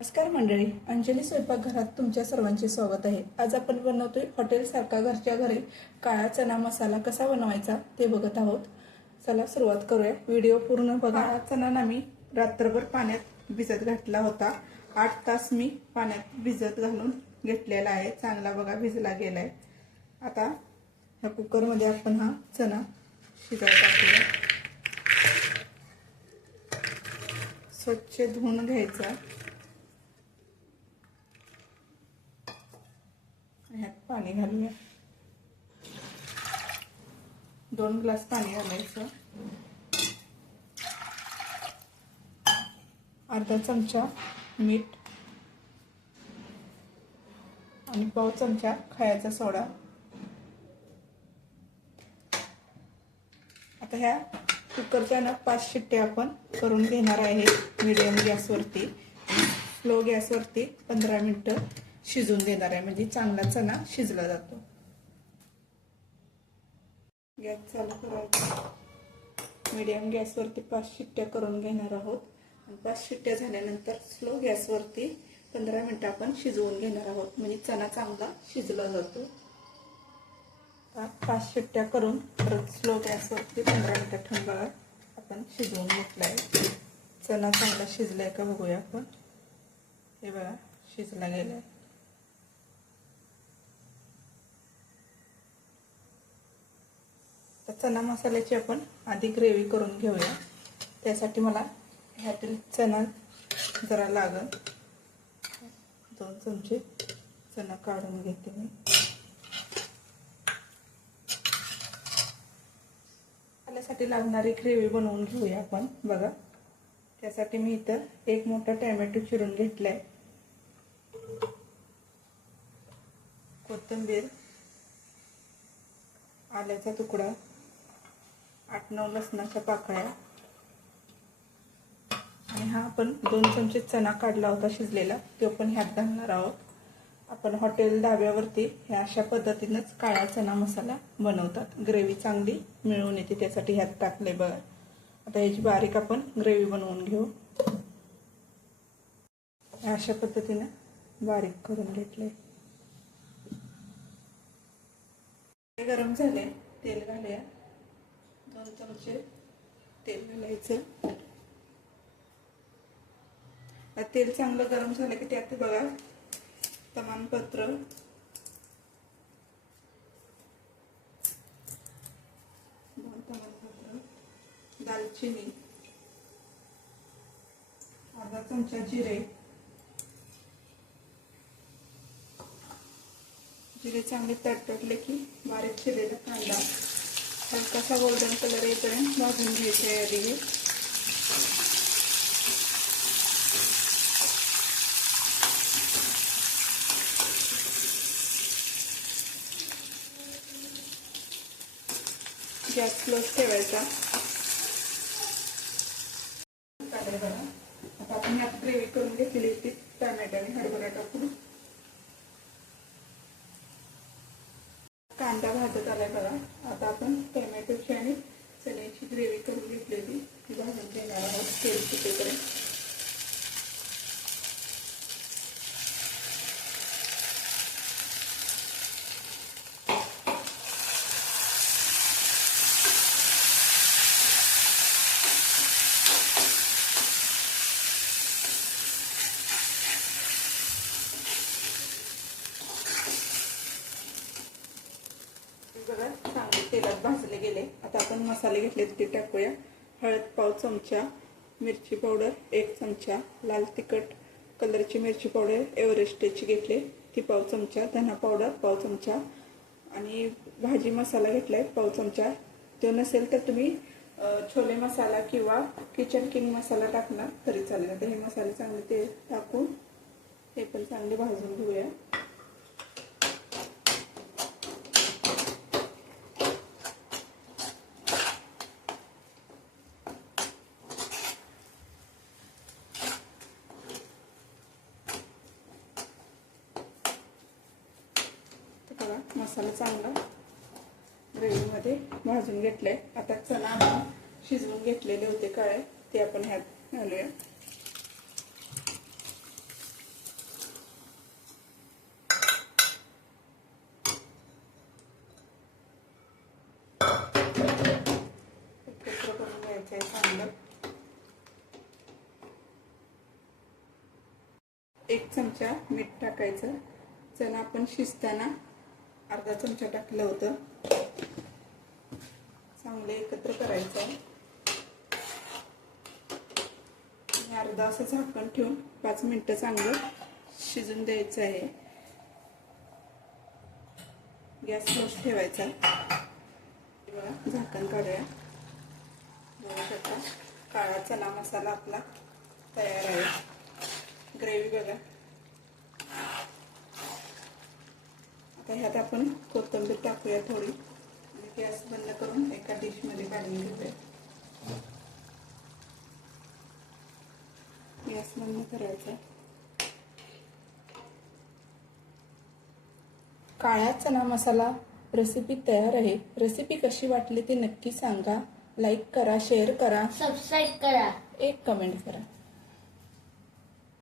नमस्कार मंडळी, अंजली स्वयंपाकघरात तुमच्या सर्वांचे स्वागत आहे। आज आपण बनवतोय हॉटेल सारखा घरच्या घरी काळा चना मसाला कसा बनवायचा ते बघत आहोत। चला सुरुवात करूया, व्हिडिओ पूर्ण बघा। काळा चना मी रात्रभर पाण्यात भिजत घातला होता। 8 तास मी पाण्यात भिजत घालून घेतलेला आहे। चांगला बघा भिजला गेलाय। आता ह्या कुकर मध्ये आपण हा चना शिजायला टाकूया। स्वच्छ धुवून घ्यायचा। ह्यात पाणी घालूया। 2 ग्लास पाणी घालायचं। अर्धा चमचा मीठ आणि पाव चमचा खायचा सोडा। आता ह्या कुकरच्या ना 5 शिट्ट्या आपण करून घेणार आहे। मीडियम गॅसवरती, स्लो गॅसवरती 15 मिनिटं शिजून देणार आहे, म्हणजे चांगला चना शिजला जातो। गॅस चालू करायचा। मीडियम गॅसवरती 5 शिट्ट्या करून घेणार आहोत। 5 शिट्ट्या झाल्यानंतर स्लो गॅसवरती 15 मिनिटं आपण शिजवून घेणार आहोत, म्हणजे चना चांगला शिजला जातो। 5 शिट्ट्या करून परत स्लो गॅसवरती 15 मिनिटं ठेवून आपण शिजवून घेतलाय। चना चांगला शिजलाय का बघूया आपण। हे बघा शिजला गेलाय। चना मसाल्याची आपण आधी ग्रेव्ही करून घेऊया। त्यासाठी मला ह्यातील चना जरा लागेल। 2 चमचे चना काढून घेते मी। त्यासाठी लागणारी ग्रेव्ही बनवून घेऊया आपण। बघा त्यासाठी मी इथं 1 मोठा टोमॅटो चिरून घेतलाय, कोथिंबीर, आल्याचा तुकडा, 8-9 लसणाच्या पाकळ्या आणि हा आपण 2 चमचे चना काढला होता शिजलेला, तो पण ह्यात घालणार आहोत। आपण हॉटेल धाब्यावरती ह्या अशा पद्धतीनेच काळा चना मसाला बनवतात। ग्रेव्ही चांगली मिळून येते त्यासाठी ह्यात टाकले बघा। आता ह्याची बारीक आपण ग्रेव्ही बनवून घेऊ। अशा पद्धतीने बारीक करून घेतले। गरम झाले, तेल घालूया। 2 चमचे तेल घालायचं। तेल चांगलं गरम झालं की त्यात बघा तमालपत्र, दालचिनी, अर्धा चमचा जिरे, जिरे चांगले तडतडले की बारीक चिरलेला कांदा हलकासा गोल्डन कलर येईपर्यंत भाजून घ्यायचा आहे आधी। गॅस स्लो ठेवायचा। आता आपण यात ग्रेव्ही करून घेतलेली ती टोमॅटो आणि हरभरा टाकून कांदा भाजत आलाय बघा। आता आपण टोमॅटोची आणि चण्याची ग्रेव्ही करून घेतलेली ती भाजून घेणार आहोत तेल सुटेपर्यंत। बघा चांगले तेलात भाजले गेले। आता आपण मसाले घेतले ते टाकूया। हळद पाव चमचा, मिरची पावडर 1 चमचा, लाल तिखट कलरची मिरची पावडर एव्हरेस्टची घेतले ती पाव चमचा, धना पावडर पाव चमचा आणि भाजी मसाला घेतलाय पाव चमचा। तो नसेल तर तुम्ही छोले मसाला किंवा किचन किंग मसाला टाकला तरी चालेल। आता हे मसाले चांगले ते टाकून हे पण चांगले भाजून घेऊया। मसाला चांगला ग्रेव्ही मध्ये भाजून घेतलाय। आता चना आपण शिजवून घेतलेले होते काळे ते आपण ह्यात घालूया। 1 चमचा मीठ टाकायचं. चणा आपण शिजताना अर्धा चमचा टाकलं होतं. चांगले एकत्र करायचं आणि अर्धा असं झाकण ठेवून 5 मिनिटं चांगलं शिजून द्यायचं आहे. गॅस स्लो ठेवायचा. बघा झाकण काढूया. बघू शकता काळा चना मसाला आपला तयार आहे. ग्रेव्ही बघा. आता ह्यात आपण कोथिंबीर टाकूया थोडी. गॅस बंद करून एका डिशमध्ये काढून घेऊया. गॅस बंद करायचा. काळा चना मसाला रेसिपी तयार आहे. रेसिपी कशी वाटली ती नक्की सांगा. लाईक करा, शेअर करा, सबस्क्राईब करा, एक कमेंट करा.